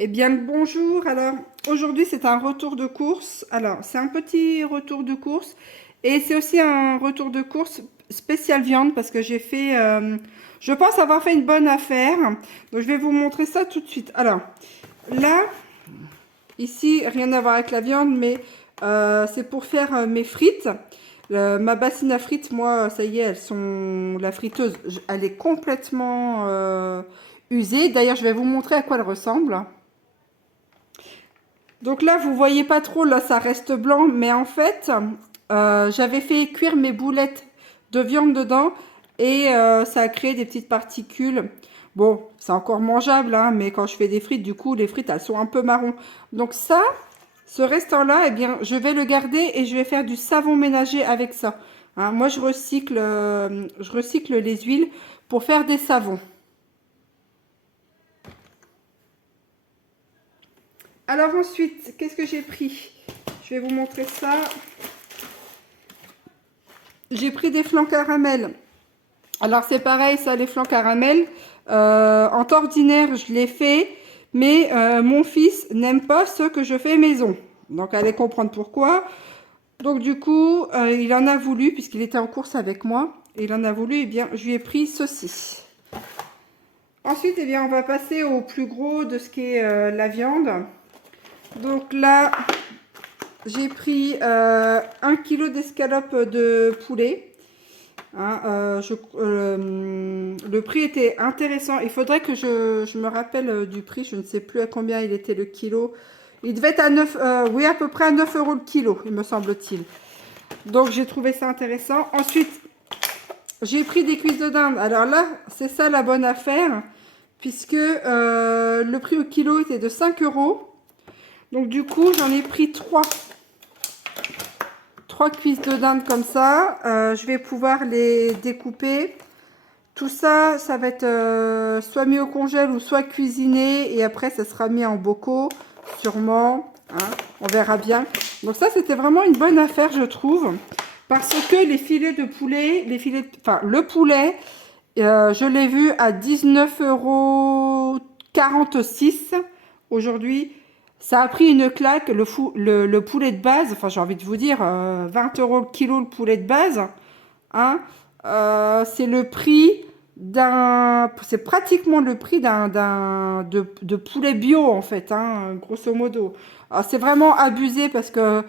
Eh bien, le bonjour. Alors, aujourd'hui, c'est un retour de course. Alors, c'est un petit retour de course. Et c'est aussi un retour de course spécial viande parce que j'ai fait... je pense avoir fait une bonne affaire. Donc, je vais vous montrer ça tout de suite. Alors, là, ici, rien à voir avec la viande, mais c'est pour faire mes frites. Ma bassine à frites, moi, ça y est, la friteuse, elle est complètement usée. D'ailleurs, je vais vous montrer à quoi elle ressemble. Donc là, vous voyez pas trop, là, ça reste blanc. Mais en fait, j'avais fait cuire mes boulettes de viande dedans. Et ça a créé des petites particules. Bon, c'est encore mangeable, hein, mais quand je fais des frites, du coup, les frites, elles sont un peu marron. Donc ça, ce restant-là, eh bien, je vais le garder et je vais faire du savon ménager avec ça. Hein, moi, je recycle les huiles pour faire des savons. Alors ensuite, qu'est-ce que j'ai pris? Je vais vous montrer ça. J'ai pris des flancs caramel. Alors c'est pareil, ça, les flancs caramel. En temps ordinaire, je les fais, mais mon fils n'aime pas ceux que je fais maison. Donc allez comprendre pourquoi. Donc du coup, il en a voulu, puisqu'il était en course avec moi, et il en a voulu, et bien je lui ai pris ceci. Ensuite, eh bien, on va passer au plus gros de ce qui est la viande. Donc là, j'ai pris 1 kg d'escalope de poulet. Hein, le prix était intéressant. Il faudrait que je me rappelle du prix. Je ne sais plus à combien il était le kilo. Il devait être à 9, oui, à peu près à 9 euros le kilo, il me semble-t-il. Donc j'ai trouvé ça intéressant. Ensuite, j'ai pris des cuisses de dinde. Alors là, c'est ça la bonne affaire, puisque le prix au kilo était de 5 euros. Donc du coup, j'en ai pris 3. 3 cuisses de dinde comme ça. Je vais pouvoir les découper. Tout ça, ça va être soit mis au congèle ou soit cuisiné. Et après, ça sera mis en bocaux, sûrement. Hein, on verra bien. Donc ça, c'était vraiment une bonne affaire, je trouve. Parce que les filets de poulet, enfin, le poulet, je l'ai vu à 19,46 € aujourd'hui. Ça a pris une claque, le poulet de base, enfin j'ai envie de vous dire, 20 € le kilo le poulet de base. Hein, c'est le prix c'est pratiquement le prix de poulet bio en fait, hein, grosso modo. C'est vraiment abusé parce que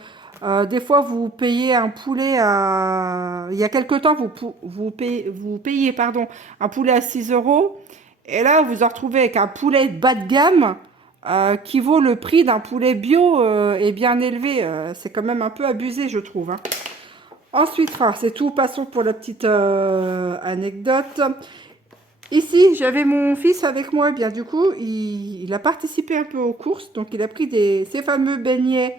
des fois vous payez un poulet il y a quelque temps vous payez pardon, un poulet à 6 euros et là vous vous retrouvez avec un poulet bas de gamme qui vaut le prix d'un poulet bio et bien élevé. C'est quand même un peu abusé je trouve. Hein. Ensuite, enfin, c'est tout. Passons pour la petite anecdote. Ici, j'avais mon fils avec moi. Et bien, du coup, il a participé un peu aux courses. Donc, il a pris ces fameux beignets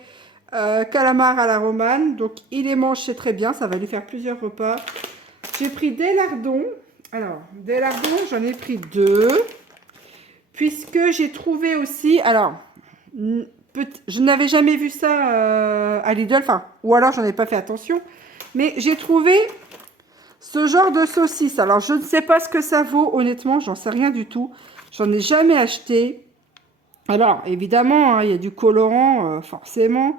calamars à la romane. Donc, il les mange, c'est très bien. Ça va lui faire plusieurs repas. J'ai pris des lardons. Alors, des lardons, j'en ai pris 2. Puisque j'ai trouvé aussi... Alors, je n'avais jamais vu ça à Lidl. Enfin, ou alors, j'en ai pas fait attention. Mais j'ai trouvé ce genre de saucisse. Alors, je ne sais pas ce que ça vaut, honnêtement, j'en sais rien du tout. J'en ai jamais acheté. Alors, évidemment, hein, il y a du colorant, forcément.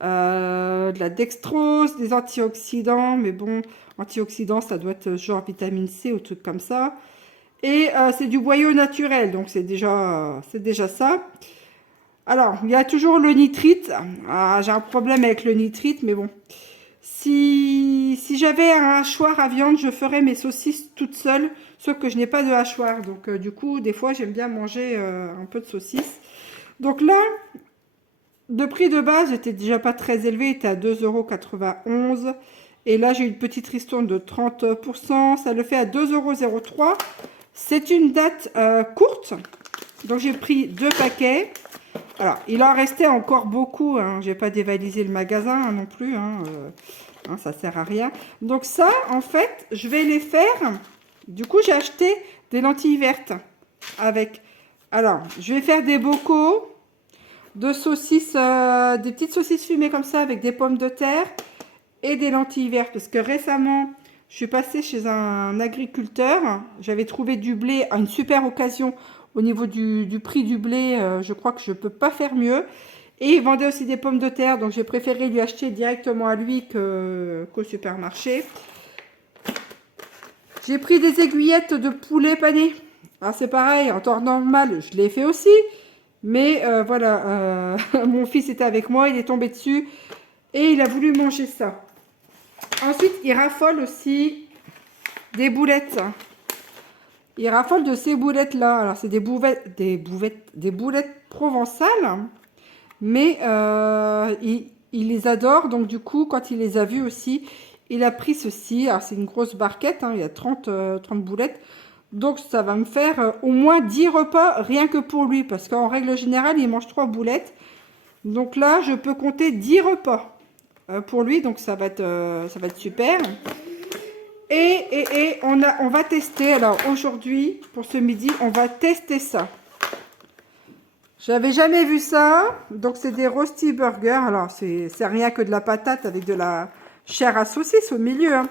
De la dextrose, des antioxydants. Mais bon, antioxydants, ça doit être genre vitamine C ou truc comme ça. Et c'est du boyau naturel, donc c'est déjà ça. Alors, il y a toujours le nitrite. Ah, j'ai un problème avec le nitrite, mais bon. Si j'avais un hachoir à viande, je ferais mes saucisses toute seule, sauf que je n'ai pas de hachoir. Donc, du coup, des fois, j'aime bien manger un peu de saucisses. Donc là, le prix de base était déjà pas très élevé, il était à 2,91 €. Et là, j'ai une petite ristourne de 30%. Ça le fait à 2,03 €. C'est une date courte. Donc, j'ai pris 2 paquets. Alors, il en restait encore beaucoup. Hein. Je n'ai pas dévalisé le magasin hein, non plus. Hein, ça sert à rien. Donc ça, en fait, je vais les faire. Du coup, j'ai acheté des lentilles vertes avec. Alors, je vais faire des bocaux de saucisses, des petites saucisses fumées comme ça avec des pommes de terre et des lentilles vertes. Parce que récemment, je suis passée chez un agriculteur. J'avais trouvé du blé à une super occasion au niveau du prix du blé, je crois que je peux pas faire mieux. Et il vendait aussi des pommes de terre, donc j'ai préféré lui acheter directement à lui qu'au supermarché. J'ai pris des aiguillettes de poulet pané. Alors c'est pareil, en temps normal, je l'ai fait aussi. Mais voilà, mon fils était avec moi, il est tombé dessus et il a voulu manger ça. Ensuite, il raffole aussi des boulettes. Il raffole de ces boulettes-là. Alors c'est des boulettes provençales. Mais il les adore, donc du coup, quand il les a vues aussi, il a pris ceci. Alors, c'est une grosse barquette, hein, il y a 30 boulettes. Donc, ça va me faire au moins 10 repas rien que pour lui, parce qu'en règle générale, il mange 3 boulettes. Donc là, je peux compter 10 repas pour lui, donc ça va être super. Et on va tester, alors aujourd'hui, pour ce midi, on va tester ça. J'avais jamais vu ça. Donc, c'est des roasty burgers. Alors, c'est rien que de la patate avec de la chair à saucisse au milieu. Hein.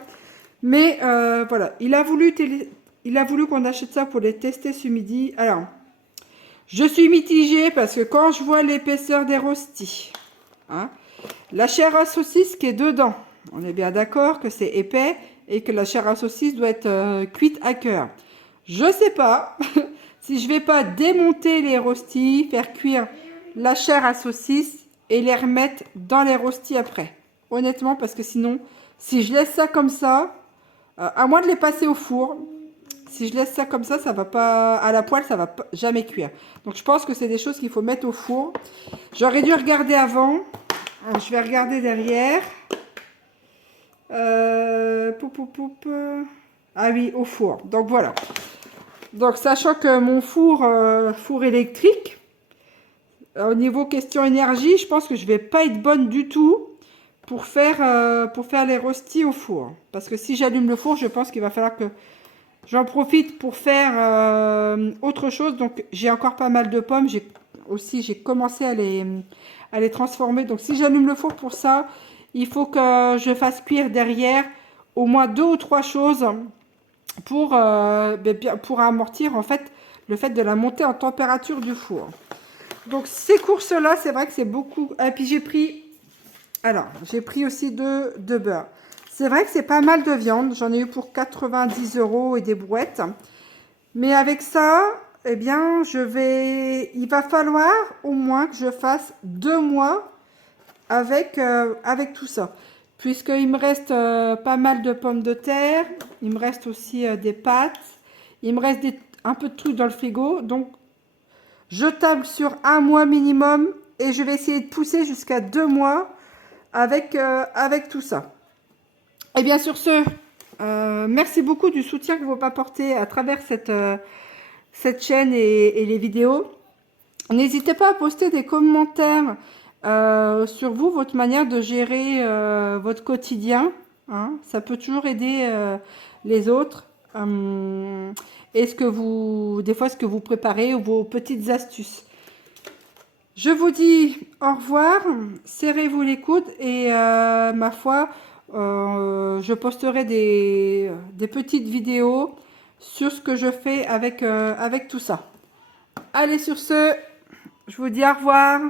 Mais voilà, il a voulu qu'on achète ça pour les tester ce midi. Alors, je suis mitigée parce que quand je vois l'épaisseur des rostis, hein, la chair à saucisse qui est dedans, on est bien d'accord que c'est épais et que la chair à saucisse doit être cuite à cœur. Je sais pas si je vais pas démonter les rostis, faire cuire la chair à saucisse et les remettre dans les rostis après. Honnêtement, parce que sinon, si je laisse ça comme ça, à moins de les passer au four, si je laisse ça comme ça va pas à la poêle, ça va pas, jamais cuire. Donc je pense que c'est des choses qu'il faut mettre au four. J'aurais dû regarder avant. Je vais regarder derrière. Ah oui, au four. Donc voilà. Donc sachant que mon four électrique, au niveau question énergie, je pense que je vais pas être bonne du tout pour faire les rostis au four. Parce que si j'allume le four, je pense qu'il va falloir que j'en profite pour faire autre chose. Donc j'ai encore pas mal de pommes. J'ai commencé à les transformer. Donc si j'allume le four pour ça, il faut que je fasse cuire derrière au moins 2 ou 3 choses pour amortir en fait le fait de la montée en température du four. Donc ces courses-là, c'est vrai que c'est beaucoup. Et puis j'ai pris aussi de beurre. C'est vrai que c'est pas mal de viande. J'en ai eu pour 90 € et des brouettes. Mais avec ça, eh bien, il va falloir au moins que je fasse 2 mois avec tout ça. Puisqu'il me reste pas mal de pommes de terre, il me reste aussi des pâtes, il me reste un peu de trucs dans le frigo. Donc, je table sur 1 mois minimum et je vais essayer de pousser jusqu'à 2 mois avec tout ça. Et bien sur ce, merci beaucoup du soutien que vous m'apportez à travers cette chaîne et les vidéos. N'hésitez pas à poster des commentaires sur votre manière de gérer votre quotidien. Hein. Ça peut toujours aider les autres. Et des fois, ce que vous préparez ou vos petites astuces. Je vous dis au revoir, serrez-vous les coudes et ma foi, je posterai des petites vidéos sur ce que je fais avec tout ça. Allez, sur ce, je vous dis au revoir.